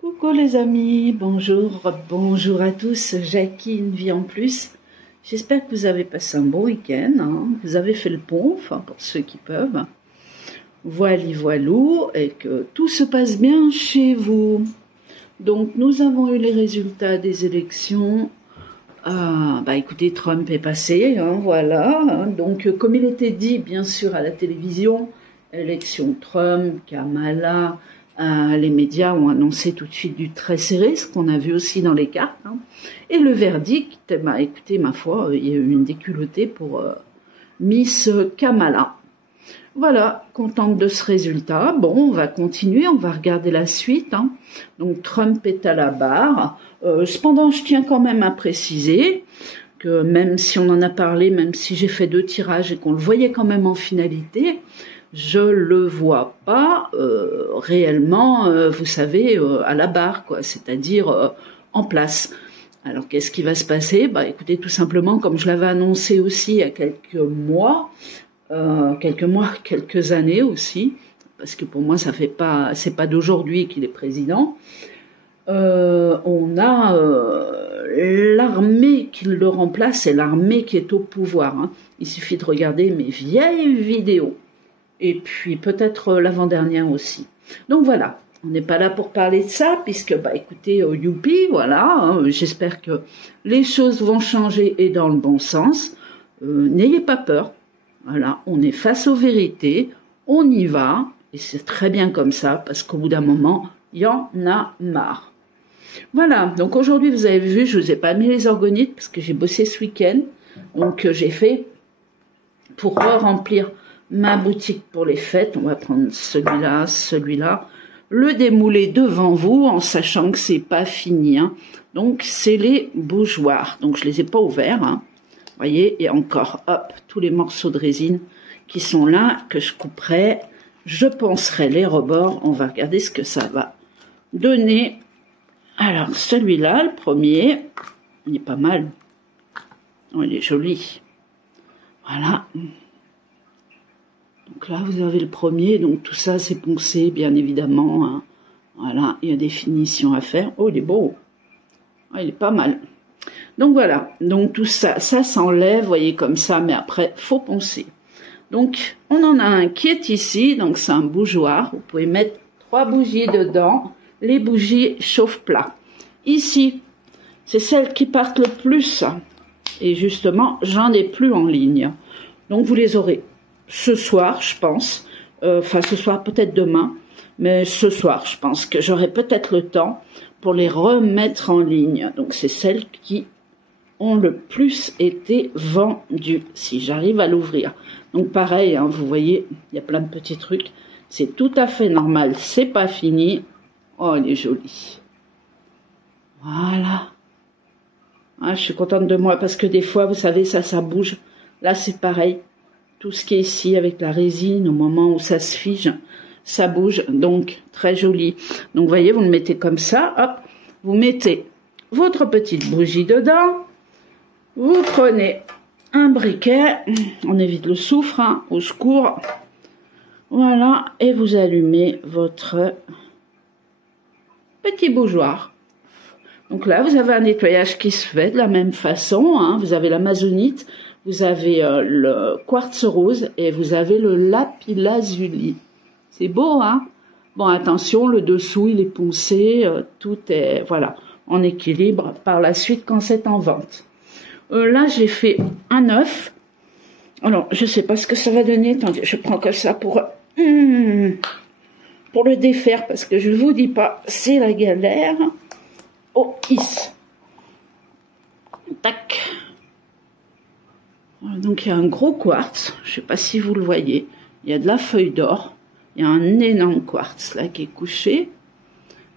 Coucou les amis, bonjour à tous, Jackie, une vie en plus. J'espère que vous avez passé un bon week-end, que vous avez fait le pont, enfin pour ceux qui peuvent. Voilou, et que tout se passe bien chez vous. Donc nous avons eu les résultats des élections. Écoutez, Trump est passé, voilà. Donc comme il était dit bien sûr à la télévision, élection Trump, Kamala. Les médias ont annoncé tout de suite du très serré, ce qu'on a vu aussi dans les cartes. Et le verdict, écoutez, ma foi, il y a eu une déculottée pour Miss Kamala. Voilà, contente de ce résultat. Bon, on va continuer, on va regarder la suite. Donc Trump est à la barre. Cependant, je tiens quand même à préciser que même si on en a parlé, même si j'ai fait 2 tirages et qu'on le voyait quand même en finalité, je le vois pas réellement, vous savez, à la barre, quoi, c'est-à-dire en place. Alors qu'est-ce qui va se passer? Écoutez, tout simplement, comme je l'avais annoncé aussi il y a quelques quelques années aussi, parce que pour moi c'est pas d'aujourd'hui qu'il est président. On a l'armée qui le remplace, et l'armée qui est au pouvoir. Il suffit de regarder mes vieilles vidéos. Et puis peut-être l'avant-dernière aussi. Donc voilà, on n'est pas là pour parler de ça, puisque, écoutez, youpi, voilà, j'espère que les choses vont changer et dans le bon sens. N'ayez pas peur, voilà, on est face aux vérités, on y va, et c'est très bien comme ça, parce qu'au bout d'un moment, il y en a marre. Voilà, donc aujourd'hui, vous avez vu, je vous ai pas mis les orgonites, parce que j'ai bossé ce week-end, donc j'ai fait, pour remplir ma boutique pour les fêtes, on va prendre celui-là, le démouler devant vous, en sachant que c'est pas fini. Donc c'est les bougeoirs. Donc je les ai pas ouverts. Vous voyez, et encore, hop, tous les morceaux de résine qui sont là, que je couperai. Je poncerai les rebords. On va regarder ce que ça va donner. Alors celui-là, le premier, il est pas mal. Oh, il est joli. Voilà. Donc là, vous avez le premier, donc tout ça, c'est poncé, bien évidemment. Voilà, il y a des finitions à faire. Oh, il est beau. Il est pas mal. Donc voilà, donc tout ça, ça s'enlève, vous voyez, comme ça, mais après, faut poncer. Donc, on en a un qui est ici, donc c'est un bougeoir. Vous pouvez mettre 3 bougies dedans. Les bougies chauffe-plat. Ici, c'est celles qui partent le plus. Et justement, j'en ai plus en ligne. Donc, vous les aurez ce soir, je pense, ce soir, peut-être demain, mais ce soir, je pense que j'aurai peut-être le temps pour les remettre en ligne. Donc, c'est celles qui ont le plus été vendues, si j'arrive à l'ouvrir. Donc, pareil, vous voyez, il y a plein de petits trucs. C'est tout à fait normal, c'est pas fini. Oh, il est joli. Voilà. Je suis contente de moi, parce que des fois, vous savez, ça bouge. Là, c'est pareil. Tout ce qui est ici avec la résine, au moment où ça se fige, ça bouge, donc très joli. Donc vous voyez, vous le mettez comme ça, hop, vous mettez votre petite bougie dedans, vous prenez un briquet, on évite le soufre, au secours, voilà, et vous allumez votre petit bougeoir. Donc là, vous avez un nettoyage qui se fait de la même façon, vous avez l'amazonite, vous avez le quartz rose et vous avez le lapis-lazuli. C'est beau, Bon, attention, le dessous, il est poncé, tout est, voilà, en équilibre par la suite quand c'est en vente. Là, j'ai fait un œuf. Alors, je sais pas ce que ça va donner. Attendez, je prends que ça pour le défaire, parce que je vous dis pas, c'est la galère. Oh, is. Tac. Donc il y a un gros quartz, je ne sais pas si vous le voyez, il y a de la feuille d'or, il y a un énorme quartz là qui est couché,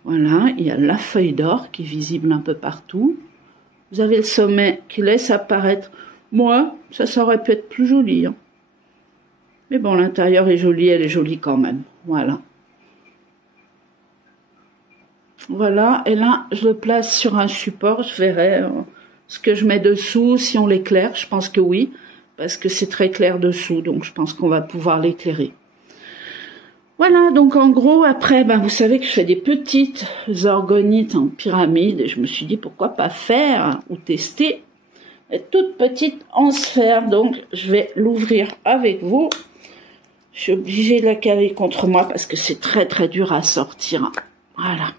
voilà, il y a la feuille d'or qui est visible un peu partout, vous avez le sommet qui laisse apparaître, moi, ça aurait pu être plus joli, mais bon, l'intérieur est joli, elle est jolie quand même, voilà. Voilà, et là, je le place sur un support, je verrai ce que je mets dessous, si on l'éclaire, je pense que oui, parce que c'est très clair dessous, donc je pense qu'on va pouvoir l'éclairer. Voilà, donc en gros, après, ben, vous savez que je fais des petites orgonites en pyramide, et je me suis dit pourquoi pas faire ou tester toute petite en sphère. Donc je vais l'ouvrir avec vous. Je suis obligée de la caler contre moi parce que c'est très très dur à sortir. Voilà.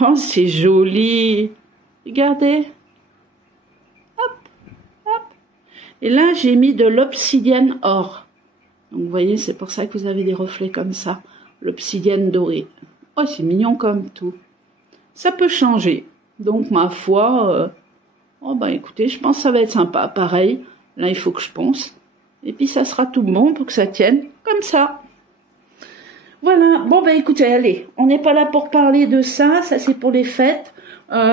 Oh, c'est joli. Regardez. Hop, hop. Et là, j'ai mis de l'obsidienne or. Donc vous voyez, c'est pour ça que vous avez des reflets comme ça. L'obsidienne dorée. Oh, c'est mignon comme tout. Ça peut changer. Donc ma foi... oh ben écoutez, je pense que ça va être sympa. Pareil, là il faut que je ponce. Et puis ça sera tout bon pour que ça tienne comme ça. Voilà, bon ben écoutez, allez, on n'est pas là pour parler de ça, ça c'est pour les fêtes.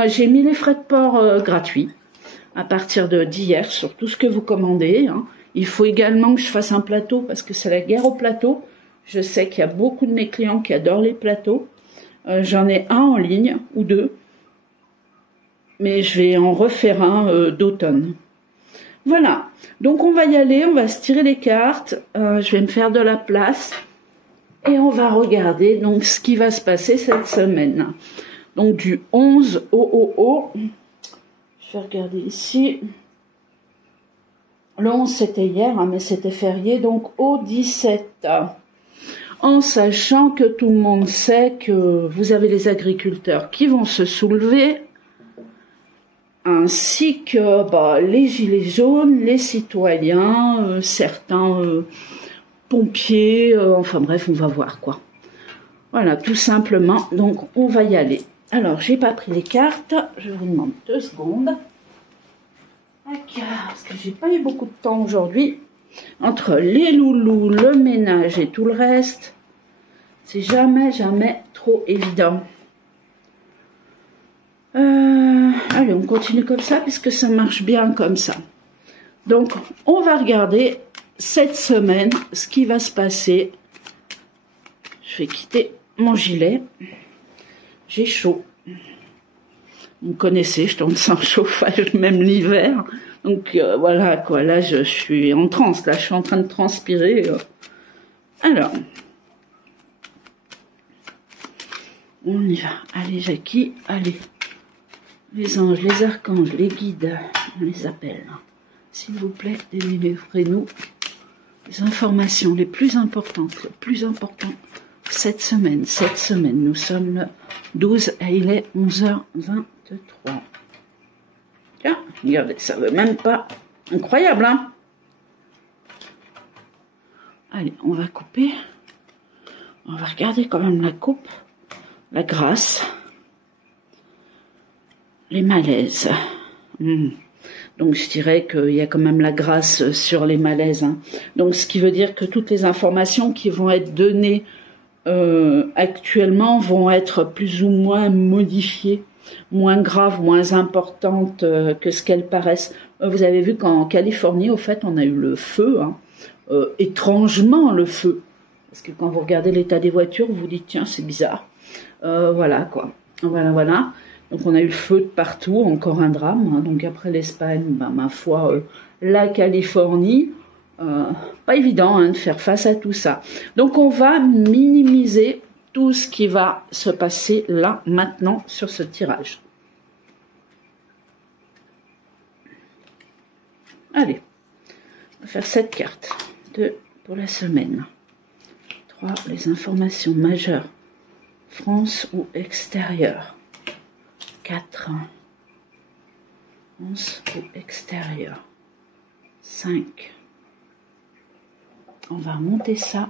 J'ai mis les frais de port gratuits à partir d'hier sur tout ce que vous commandez. Hein. Il faut également que je fasse un plateau parce que c'est la guerre au plateau. Je sais qu'il y a beaucoup de mes clients qui adorent les plateaux. J'en ai un en ligne ou deux. Mais je vais en refaire un d'automne. Voilà, donc on va y aller, on va se tirer les cartes, je vais me faire de la place et on va regarder donc ce qui va se passer cette semaine. Donc du 11 au... je vais regarder ici. Le 11 c'était hier, hein, mais c'était férié, donc au 17. En sachant que tout le monde sait que vous avez les agriculteurs qui vont se soulever, ainsi que les gilets jaunes, les citoyens, certains pompiers, enfin bref, on va voir quoi. Voilà, tout simplement, donc on va y aller. Alors, j'ai pas pris les cartes, je vous demande 2 secondes. Parce que j'ai pas eu beaucoup de temps aujourd'hui. Entre les loulous, le ménage et tout le reste, c'est jamais trop évident. Allez, on continue comme ça puisque ça marche bien comme ça. Donc, on va regarder cette semaine ce qui va se passer. Je vais quitter mon gilet. J'ai chaud. Vous me connaissez, je tourne sans chauffage même l'hiver. Donc voilà quoi, là je suis en transe, là je suis en train de transpirer. Alors, on y va. Allez Jackie, allez. Les anges, les archanges, les guides, on les appelle. S'il vous plaît, délivrez-nous les informations les plus importantes, cette semaine. Nous sommes le 12 et il est 11h23. Tiens, regardez, ça veut même pas... Incroyable, hein? Allez, on va couper. On va regarder quand même la coupe, la grâce. Les malaises. Donc je dirais qu'il y a quand même la grâce sur les malaises. Hein. Donc ce qui veut dire que toutes les informations qui vont être données actuellement vont être plus ou moins modifiées, moins graves, moins importantes que ce qu'elles paraissent. Vous avez vu qu'en Californie, au fait, on a eu le feu, hein, étrangement le feu. Parce que quand vous regardez l'état des voitures, vous vous dites tiens c'est bizarre. Voilà quoi. Voilà. Donc on a eu le feu de partout, encore un drame. Hein. Donc après l'Espagne, ma foi, la Californie, pas évident hein, de faire face à tout ça. Donc on va minimiser tout ce qui va se passer là, maintenant, sur ce tirage. Allez, on va faire 7 cartes. 2 pour la semaine. 3, les informations majeures, France ou extérieure. 4, 11 ou extérieur. 5. On va remonter ça.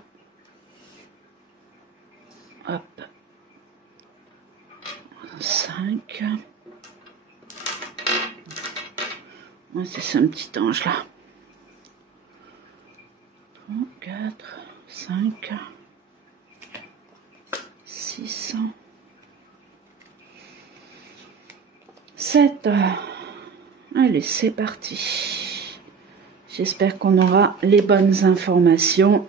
Hop. 5. C'est ça, un petit ange là. 3, 4, 5, 6, 7. Allez, c'est parti. J'espère qu'on aura les bonnes informations.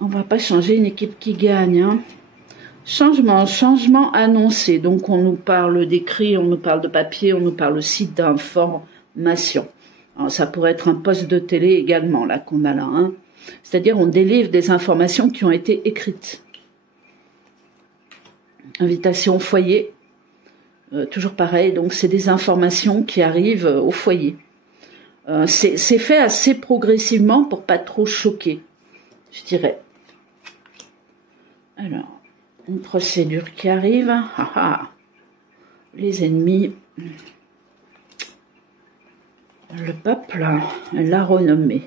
On va pas changer une équipe qui gagne. Hein. Changement annoncé. Donc on nous parle d'écrit, on nous parle de papier, on nous parle aussi d'information. Alors, ça pourrait être un poste de télé également, là qu'on a là. Hein. C'est-à-dire on délivre des informations qui ont été écrites. Invitation au foyer, toujours pareil, donc c'est des informations qui arrivent au foyer. C'est fait assez progressivement pour pas trop choquer, je dirais. Alors, une procédure qui arrive. Ah, ah. Les ennemis. Le peuple, l'a renommé.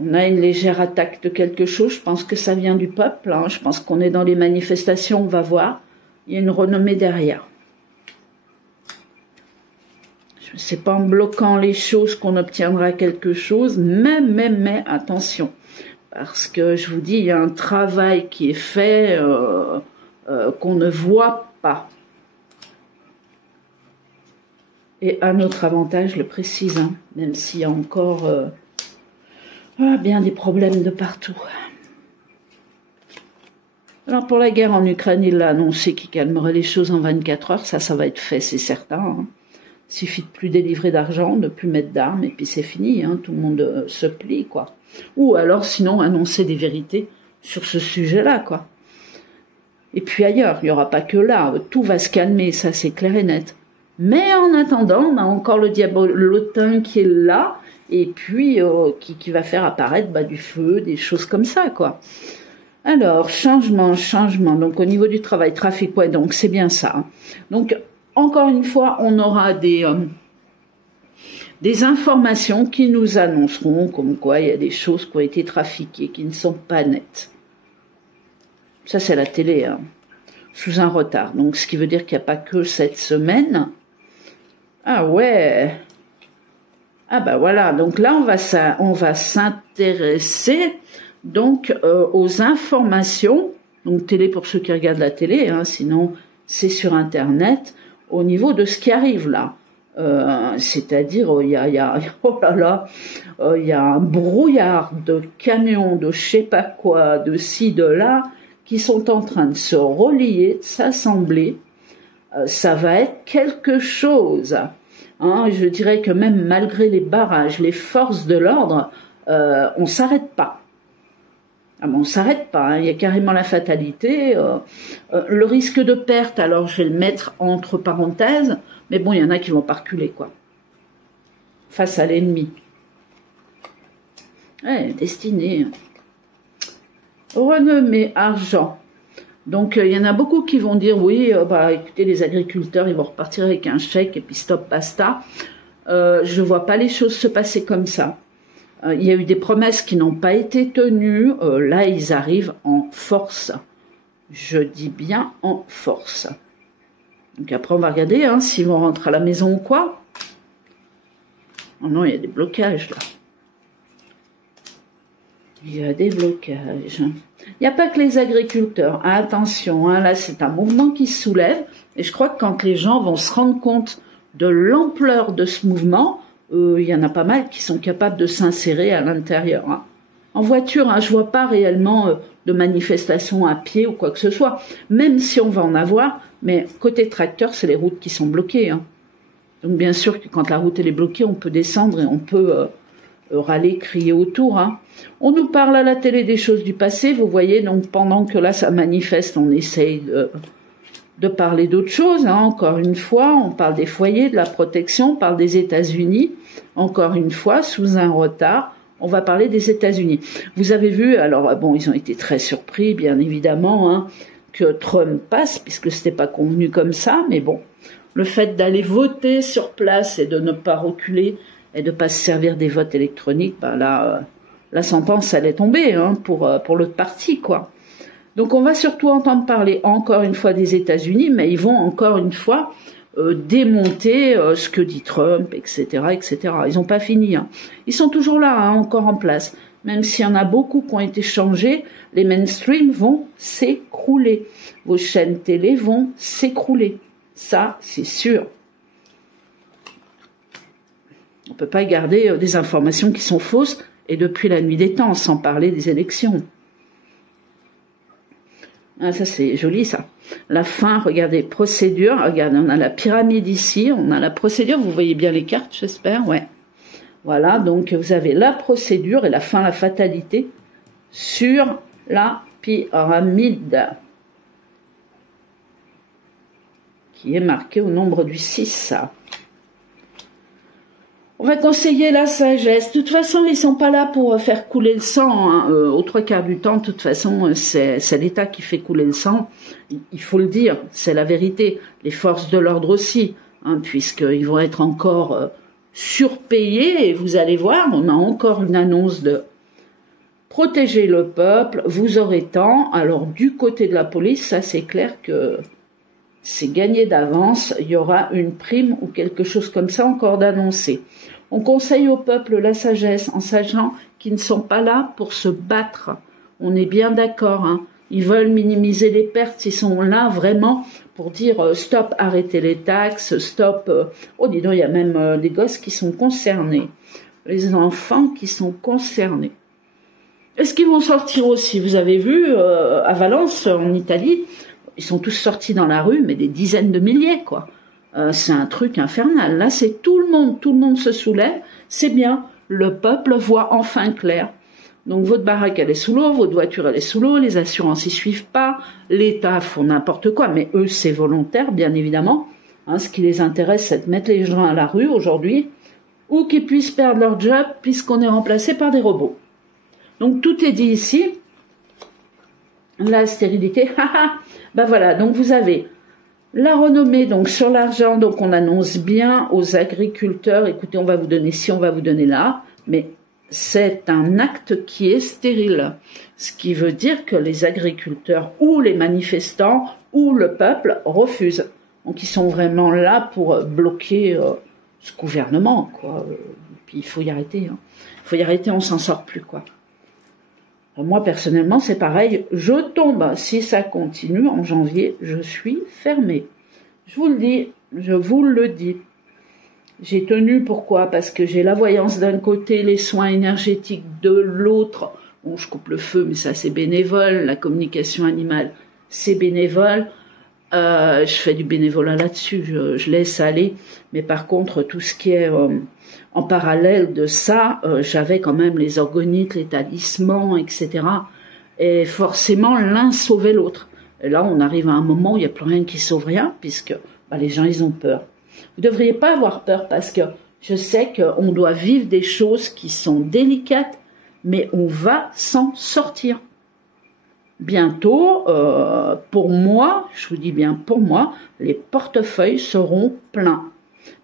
On a une légère attaque de quelque chose. Je pense que ça vient du peuple. Hein. Je pense qu'on est dans les manifestations. On va voir. Il y a une renommée derrière. C'est pas en bloquant les choses qu'on obtiendra quelque chose, mais attention, parce que je vous dis, il y a un travail qui est fait qu'on ne voit pas. Et à notre avantage, je le précise, hein, même s'il y a encore bien des problèmes de partout. Alors pour la guerre en Ukraine, il a annoncé qu'il calmerait les choses en 24 heures, ça va être fait, c'est certain. Hein. Il suffit de plus délivrer d'argent, de plus mettre d'armes, et puis c'est fini, hein, tout le monde se plie, quoi. Ou alors, sinon, annoncer des vérités sur ce sujet-là, quoi. Et puis ailleurs, il n'y aura pas que là, tout va se calmer, ça c'est clair et net. Mais en attendant, on a encore le diabolotin qui est là, et puis qui va faire apparaître du feu, des choses comme ça, quoi. Alors, changement, donc au niveau du travail, trafic, ouais, donc c'est bien ça. Hein. Donc, encore une fois, on aura des informations qui nous annonceront comme quoi il y a des choses qui ont été trafiquées, qui ne sont pas nettes. Ça, c'est la télé, hein, sous un retard. Donc, ce qui veut dire qu'il n'y a pas que cette semaine. Ah ouais. Ah bah voilà. Donc là, on va s'intéresser donc aux informations. Donc, télé pour ceux qui regardent la télé, hein, sinon c'est sur Internet. Au niveau de ce qui arrive là, c'est-à-dire il y a oh là là, il y a un brouillard de camions, de je sais pas quoi, de ci, de là, qui sont en train de se relier, de s'assembler. Ça va être quelque chose. Hein, je dirais que même malgré les barrages, les forces de l'ordre, on s'arrête pas. Ah bon, on s'arrête pas, hein. Il y a carrément la fatalité. Le risque de perte, alors je vais le mettre entre parenthèses, mais bon, il y en a qui vont pas reculer, quoi. Face à l'ennemi. Ouais, destiné. Renommée, argent. Donc, il y en a beaucoup qui vont dire, oui, écoutez, les agriculteurs, ils vont repartir avec un chèque, et puis stop, basta. Je vois pas les choses se passer comme ça. Il y a eu des promesses qui n'ont pas été tenues. Là, ils arrivent en force. Je dis bien en force. Donc après, on va regarder hein, s'ils vont rentrer à la maison ou quoi. Oh non, il y a des blocages, là. Il y a des blocages. Il n'y a pas que les agriculteurs. Ah, attention, hein, là, c'est un mouvement qui se soulève. Et je crois que quand les gens vont se rendre compte de l'ampleur de ce mouvement, il y en a pas mal qui sont capables de s'insérer à l'intérieur. Hein. En voiture, hein, je vois pas réellement de manifestation à pied ou quoi que ce soit, même si on va en avoir, mais côté tracteur, c'est les routes qui sont bloquées. Hein. Donc bien sûr que quand la route elle est bloquée, on peut descendre et on peut râler, crier autour. Hein. On nous parle à la télé des choses du passé, vous voyez, donc pendant que là ça manifeste, on essaye de parler d'autres choses, hein. Encore une fois, on parle des foyers, de la protection, on parle des États-Unis, encore une fois, sous un retard, on va parler des États-Unis. Vous avez vu, alors bon, ils ont été très surpris, bien évidemment, hein, que Trump passe, puisque c'était pas convenu comme ça, mais bon, le fait d'aller voter sur place et de ne pas reculer et de pas se servir des votes électroniques, là, la sentence, elle est tombée, hein, pour l'autre parti, quoi. Donc on va surtout entendre parler encore une fois des États-Unis, mais ils vont encore une fois démonter ce que dit Trump, etc., etc. Ils n'ont pas fini. Hein. Ils sont toujours là, hein, encore en place. Même s'il y en a beaucoup qui ont été changés, les mainstream vont s'écrouler. Vos chaînes télé vont s'écrouler. Ça, c'est sûr. On ne peut pas garder des informations qui sont fausses et depuis la nuit des temps, sans parler des élections. Ah, ça c'est joli ça. La fin, regardez, procédure, regardez, on a la pyramide ici, on a la procédure, vous voyez bien les cartes, j'espère, ouais. Voilà, donc vous avez la procédure et la fin, la fatalité sur la pyramide, qui est marquée au nombre du 6. On va conseiller la sagesse. De toute façon, ils sont pas là pour faire couler le sang. Hein. Aux 3/4 du temps, de toute façon, c'est l'État qui fait couler le sang. Il faut le dire, c'est la vérité. Les forces de l'ordre aussi, hein, puisqu'ils vont être encore surpayés. Et vous allez voir, on a encore une annonce de protéger le peuple. Vous aurez temps. Alors, du côté de la police, ça c'est clair que c'est gagné d'avance, il y aura une prime ou quelque chose comme ça encore d'annoncé. On conseille au peuple la sagesse en sachant qu'ils ne sont pas là pour se battre. On est bien d'accord, hein. Ils veulent minimiser les pertes, ils sont là vraiment pour dire stop, arrêtez les taxes, stop. Oh, dis donc, il y a même des gosses qui sont concernés, les enfants qui sont concernés. Est-ce qu'ils vont sortir aussi? Vous avez vu, à Valence, en Italie, ils sont tous sortis dans la rue, mais des dizaines de milliers, quoi. C'est un truc infernal. Là, c'est tout le monde se soulève. C'est bien, le peuple voit enfin clair. Donc, votre baraque, elle est sous l'eau, votre voiture, elle est sous l'eau, les assurances, ils suivent pas, l'État font n'importe quoi, mais eux, c'est volontaire, bien évidemment. Hein, ce qui les intéresse, c'est de mettre les gens à la rue, aujourd'hui, ou qu'ils puissent perdre leur job, puisqu'on est remplacé par des robots. Donc, tout est dit ici. La stérilité, ben voilà, donc vous avez la renommée donc sur l'argent, donc on annonce bien aux agriculteurs, écoutez, on va vous donner ci, on va vous donner là, mais c'est un acte qui est stérile, ce qui veut dire que les agriculteurs ou les manifestants ou le peuple refusent. Donc ils sont vraiment là pour bloquer ce gouvernement, quoi. Puis il faut y arrêter, hein. Il faut y arrêter, on s'en sort plus, quoi. Moi, personnellement, c'est pareil. Je tombe. Si ça continue, en janvier, je suis fermée. Je vous le dis. Je vous le dis. J'ai tenu, pourquoi? Parce que j'ai la voyance d'un côté, les soins énergétiques de l'autre. Bon, je coupe le feu, mais ça, c'est bénévole. La communication animale, c'est bénévole. Je fais du bénévolat là-dessus. Je laisse aller. Mais par contre, tout ce qui est... en parallèle de ça, j'avais quand même les orgonites, les talismans, etc. Et forcément, l'un sauvait l'autre. Et là, on arrive à un moment où il n'y a plus rien qui sauve rien, puisque les gens, ils ont peur. Vous ne devriez pas avoir peur, parce que je sais qu'on doit vivre des choses qui sont délicates, mais on va s'en sortir. Bientôt, pour moi, je vous dis bien pour moi, les portefeuilles seront pleins.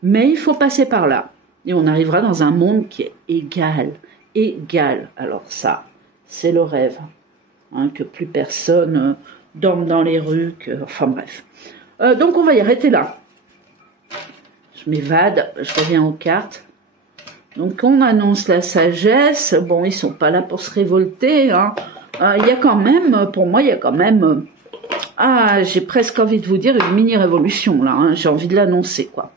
Mais il faut passer par là. Et on arrivera dans un monde qui est égal, égal. Alors ça, c'est le rêve, hein, que plus personne dorme dans les rues, enfin bref. Donc on va y arrêter là. Je m'évade, je reviens aux cartes. Donc on annonce la sagesse. Bon, ils sont pas là pour se révolter, hein. Il y a quand même, pour moi, il y a quand même... j'ai presque envie de vous dire une mini-révolution, là, hein. J'ai envie de l'annoncer, quoi.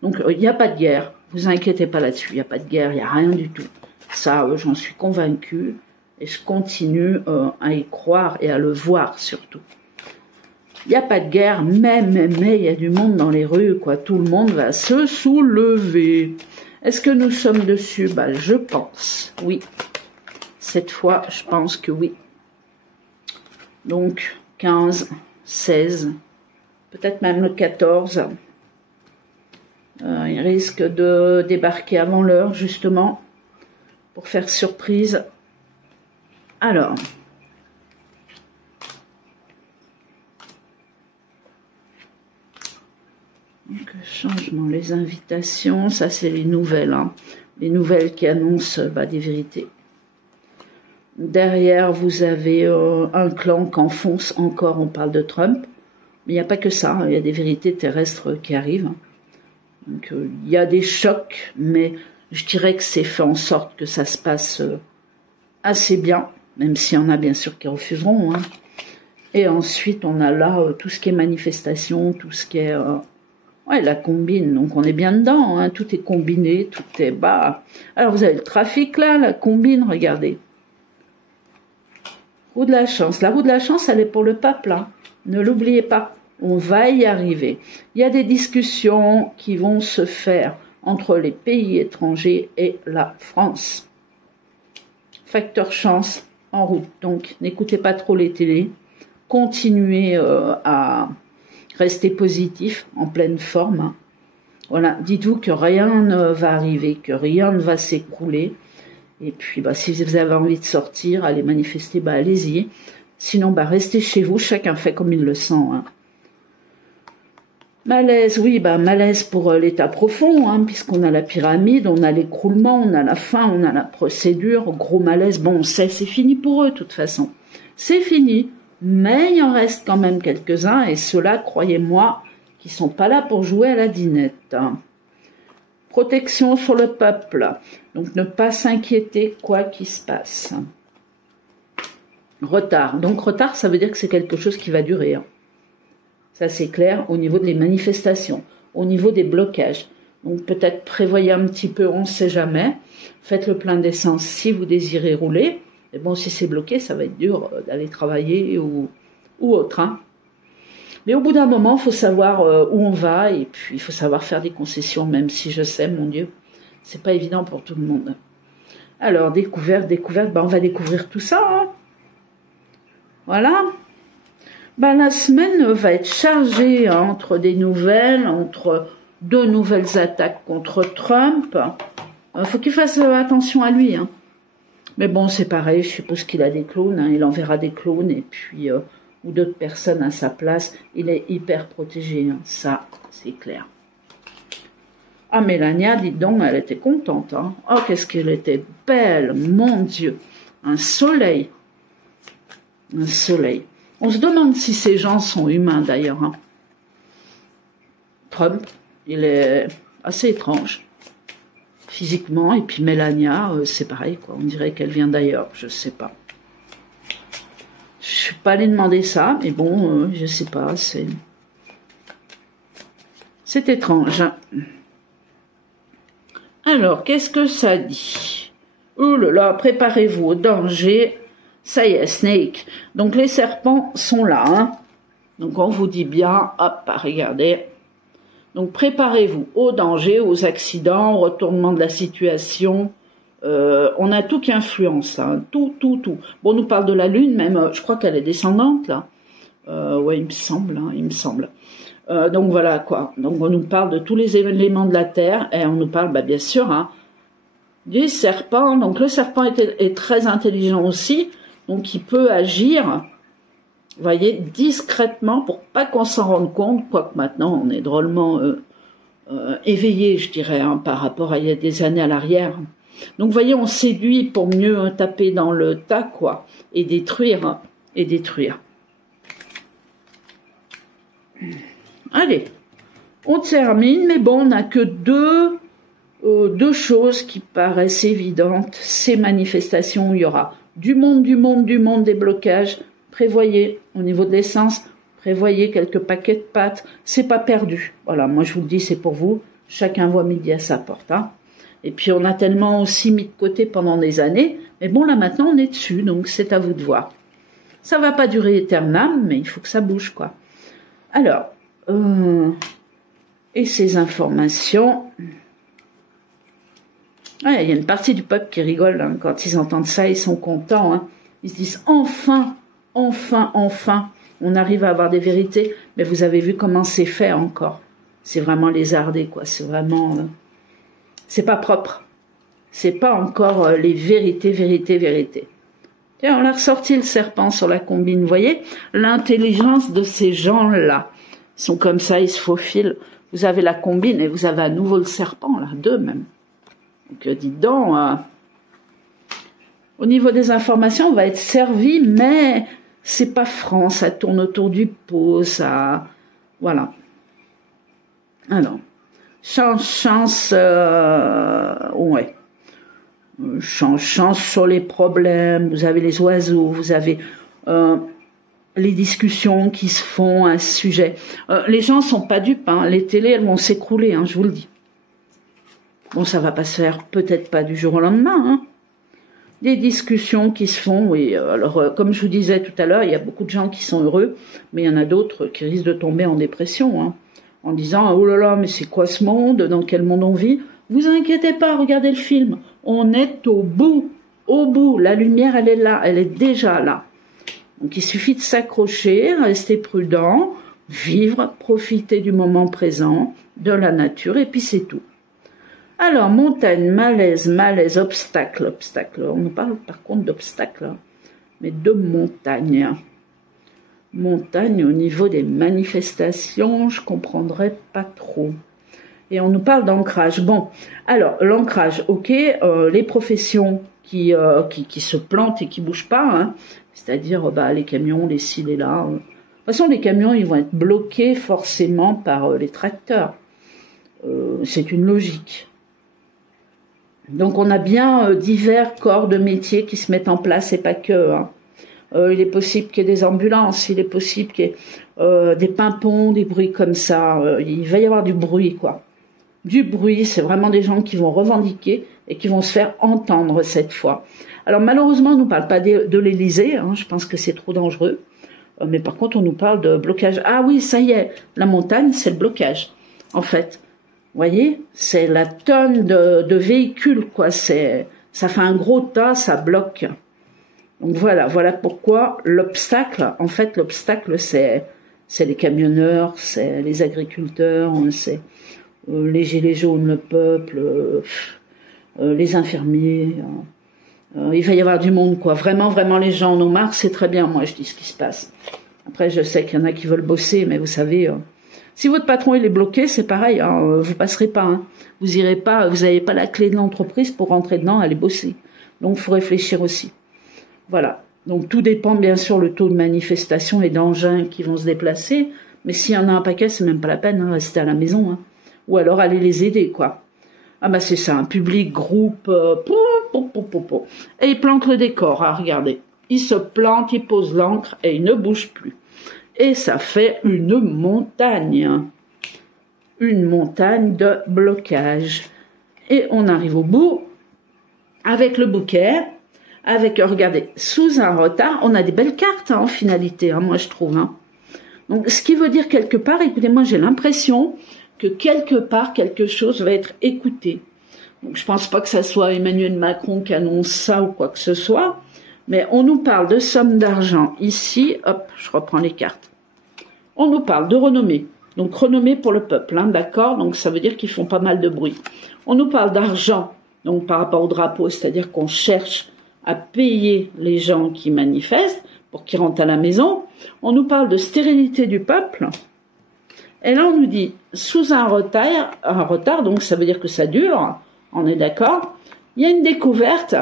Donc il n'y a pas de guerre. Vous inquiétez pas là-dessus, il n'y a pas de guerre, il n'y a rien du tout. Ça, j'en suis convaincue et je continue à y croire et à le voir surtout. Il n'y a pas de guerre, mais il y a du monde dans les rues, quoi. Tout le monde va se soulever. Est-ce que nous sommes dessus? Je pense, oui. Cette fois, je pense que oui. Donc, 15, 16, peut-être même le 14... il risque de débarquer avant l'heure, justement, pour faire surprise. Alors, donc, changement, les invitations, ça c'est les nouvelles, hein. Les nouvelles qui annoncent des vérités. Derrière, vous avez un clan qui enfonce encore, on parle de Trump, mais il n'y a pas que ça, hein. Il y a des vérités terrestres qui arrivent. Donc, il y a des chocs, mais je dirais que c'est fait en sorte que ça se passe assez bien, même s'il y en a bien sûr qui refuseront, hein. Et ensuite, on a là tout ce qui est manifestation, tout ce qui est... la combine, donc on est bien dedans, hein. Tout est combiné, tout est bas. Alors, vous avez le trafic là, la combine, regardez. Roue de la chance. La roue de la chance, elle est pour le peuple, hein. Ne l'oubliez pas. On va y arriver. Il y a des discussions qui vont se faire entre les pays étrangers et la France. Facteur chance en route. Donc, n'écoutez pas trop les télés. Continuez à rester positif, en pleine forme. Voilà, dites-vous que rien ne va arriver, que rien ne va s'écrouler. Et puis, si vous avez envie de sortir, aller manifester, allez-y. Sinon, restez chez vous, chacun fait comme il le sent. Hein. Malaise, oui, malaise pour l'état profond, hein, puisqu'on a la pyramide, on a l'écroulement, on a la fin, on a la procédure, gros malaise. Bon, on sait, c'est fini pour eux, de toute façon. C'est fini, mais il en reste quand même quelques-uns, et ceux-là, croyez-moi, qui sont pas là pour jouer à la dinette. Hein. Protection sur le peuple, donc ne pas s'inquiéter quoi qu'il se passe. Retard, donc retard, ça veut dire que c'est quelque chose qui va durer. Hein. Ça, c'est clair au niveau des manifestations, au niveau des blocages. Donc, peut-être prévoyez un petit peu, on ne sait jamais. Faites le plein d'essence si vous désirez rouler. Et bon, si c'est bloqué, ça va être dur d'aller travailler ou autre. Hein. Mais au bout d'un moment, il faut savoir où on va et puis il faut savoir faire des concessions, même si je sais, mon Dieu, c'est pas évident pour tout le monde. Alors, découverte, on va découvrir tout ça. Hein. Voilà. La semaine va être chargée entre des nouvelles, entre 2 nouvelles attaques contre Trump. Faut qu'il fasse attention à lui. Hein. Mais bon, c'est pareil, je suppose qu'il a des clones, hein, il enverra des clones et puis ou d'autres personnes à sa place. Il est hyper protégé, hein, ça, c'est clair. Ah, Mélania, dites donc, elle était contente. Hein. Oh, qu'est-ce qu'elle était belle, mon Dieu. Un soleil. Un soleil. On se demande si ces gens sont humains d'ailleurs. Hein. Trump, il est assez étrange physiquement, et puis Mélania, c'est pareil, quoi. On dirait qu'elle vient d'ailleurs, je sais pas. Je suis pas allée demander ça, mais bon, je sais pas, c'est étrange. Hein. Alors, qu'est-ce que ça dit? Oh là là, préparez-vous au danger. Ça y est, Snake. Donc, les serpents sont là. Hein. Donc, on vous dit bien, hop, regardez. Donc, préparez-vous au danger, aux accidents, au retournement de la situation. On a tout qui influence. Hein. Tout. Bon, on nous parle de la Lune, même, je crois qu'elle est descendante, là. Ouais, il me semble. Donc, voilà, quoi. Donc, on nous parle de tous les éléments de la Terre. Et on nous parle, bien sûr, hein, du serpent. Donc, le serpent est très intelligent aussi. Donc, il peut agir, vous voyez, discrètement pour pas qu'on s'en rende compte, quoique maintenant, on est drôlement éveillé, je dirais, hein, par rapport à il y a des années à l'arrière. Donc, vous voyez, on séduit pour mieux taper dans le tas, quoi, et détruire. Allez, on termine, mais bon, on n'a que deux choses qui paraissent évidentes. Ces manifestations où il y aura du monde, des blocages. Prévoyez, au niveau de l'essence, prévoyez quelques paquets de pâtes. C'est pas perdu. Voilà, moi je vous le dis, c'est pour vous. Chacun voit midi à sa porte. Hein. Et puis on a tellement aussi mis de côté pendant des années. Mais bon, là maintenant on est dessus, donc c'est à vous de voir. Ça va pas durer éternellement, mais il faut que ça bouge, quoi. Alors, et ces informations... Ouais, il y a une partie du peuple qui rigole hein. Quand ils entendent ça, ils sont contents. Hein. Ils se disent enfin, on arrive à avoir des vérités. Mais vous avez vu comment c'est fait encore. C'est vraiment lézardé, quoi. C'est vraiment, c'est pas propre. C'est pas encore les vérités. Tiens, on a ressorti le serpent sur la combine. Vous voyez l'intelligence de ces gens-là. Ils sont comme ça, ils se faufilent. Vous avez la combine et vous avez à nouveau le serpent, là, 2 même. Donc, dites donc, au niveau des informations, on va être servi, mais c'est pas franc, ça tourne autour du pot, ça... Voilà. Alors, chance, ouais. Chance sur les problèmes, vous avez les oiseaux, vous avez les discussions qui se font à ce sujet. Les gens sont pas dupes, hein. Les télés, elles vont s'écrouler, hein, je vous le dis. Bon, ça va pas se faire peut-être pas du jour au lendemain. Hein. Des discussions qui se font, oui. Alors, comme je vous disais tout à l'heure, il y a beaucoup de gens qui sont heureux, mais il y en a d'autres qui risquent de tomber en dépression, hein, en disant « Oh là là, mais c'est quoi ce monde? Dans quel monde on vit ?» Vous inquiétez pas, regardez le film. On est au bout. Au bout. La lumière, elle est là. Elle est déjà là. Donc, il suffit de s'accrocher, rester prudent, vivre, profiter du moment présent, de la nature, et puis c'est tout. Alors, montagne, malaise, malaise, obstacle, obstacle. On nous parle par contre d'obstacle, mais de montagne. Montagne au niveau des manifestations, je comprendrais pas trop. Et on nous parle d'ancrage. Bon, alors, l'ancrage, ok, les professions qui se plantent et qui bougent pas, hein, c'est-à-dire les camions, les ci, les là. De toute façon, les camions, ils vont être bloqués forcément par les tracteurs. C'est une logique. Donc, on a bien divers corps de métiers qui se mettent en place, et pas que. Hein. Il est possible qu'il y ait des ambulances, il est possible qu'il y ait des pimpons, des bruits comme ça. Il va y avoir du bruit, quoi. Du bruit, c'est vraiment des gens qui vont revendiquer et qui vont se faire entendre cette fois. Alors malheureusement, on ne nous parle pas de l'Élysée, hein, je pense que c'est trop dangereux. Mais par contre, on nous parle de blocage. Ah oui, ça y est, la montagne, c'est le blocage, en fait. Vous voyez, c'est la tonne de véhicules, quoi. Ça fait un gros tas, ça bloque. Donc voilà pourquoi l'obstacle, en fait, l'obstacle, c'est les camionneurs, c'est les agriculteurs, c'est les gilets jaunes, le peuple, les infirmiers. Il va y avoir du monde, quoi. Vraiment, vraiment, les gens en ont marre, c'est très bien, moi, je dis ce qui se passe. Après, je sais qu'il y en a qui veulent bosser, mais vous savez, si votre patron, il est bloqué, c'est pareil, hein, vous passerez pas, hein. Vous irez pas, vous n'avez pas la clé de l'entreprise pour rentrer dedans, aller bosser. Donc, il faut réfléchir aussi. Voilà. Donc, tout dépend, bien sûr, le taux de manifestation et d'engins qui vont se déplacer, mais s'il y en a un paquet, c'est même pas la peine, hein, rester à la maison, hein. Ou alors, aller les aider, quoi. Ah bah c'est ça, un public, groupe, et il plante le décor, hein, regardez. Il se plante, il pose l'encre et il ne bouge plus. Et ça fait une montagne de blocage. Et on arrive au bout, avec le bouquet, avec, regardez, sous un retard, on a des belles cartes, hein, en finalité, hein, moi je trouve. Hein. Donc ce qui veut dire quelque part, écoutez, moi j'ai l'impression que quelque part, quelque chose va être écouté. Donc, je pense pas que ça soit Emmanuel Macron qui annonce ça ou quoi que ce soit, mais on nous parle de sommes d'argent ici, hop, je reprends les cartes. On nous parle de renommée, donc renommée pour le peuple, hein, d'accord, donc ça veut dire qu'ils font pas mal de bruit. On nous parle d'argent, donc par rapport au drapeau, c'est-à-dire qu'on cherche à payer les gens qui manifestent pour qu'ils rentrent à la maison. On nous parle de stérilité du peuple. Et là, on nous dit, sous un retard, donc ça veut dire que ça dure, on est d'accord, il y a une découverte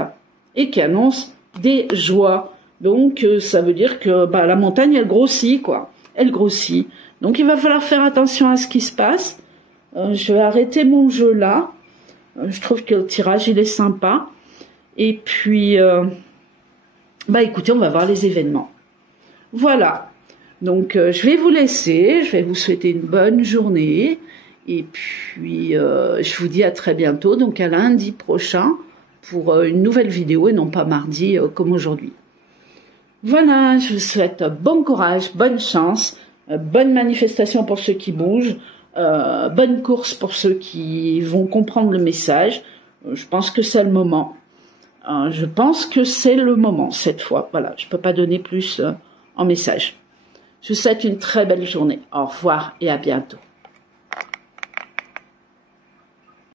et qui annonce des joies. Donc, ça veut dire que la montagne, elle grossit, quoi. Elle grossit. Donc, il va falloir faire attention à ce qui se passe. Je vais arrêter mon jeu là. Je trouve que le tirage, il est sympa. Et puis, écoutez, on va voir les événements. Voilà. Donc, je vais vous laisser, je vais vous souhaiter une bonne journée, et puis je vous dis à très bientôt, donc à lundi prochain, pour une nouvelle vidéo, et non pas mardi comme aujourd'hui. Voilà, je vous souhaite bon courage, bonne chance, bonne manifestation pour ceux qui bougent, bonne course pour ceux qui vont comprendre le message. Je pense que c'est le moment. Je pense que c'est le moment, cette fois. Voilà, je ne peux pas donner plus en message. Je vous souhaite une très belle journée. Au revoir et à bientôt.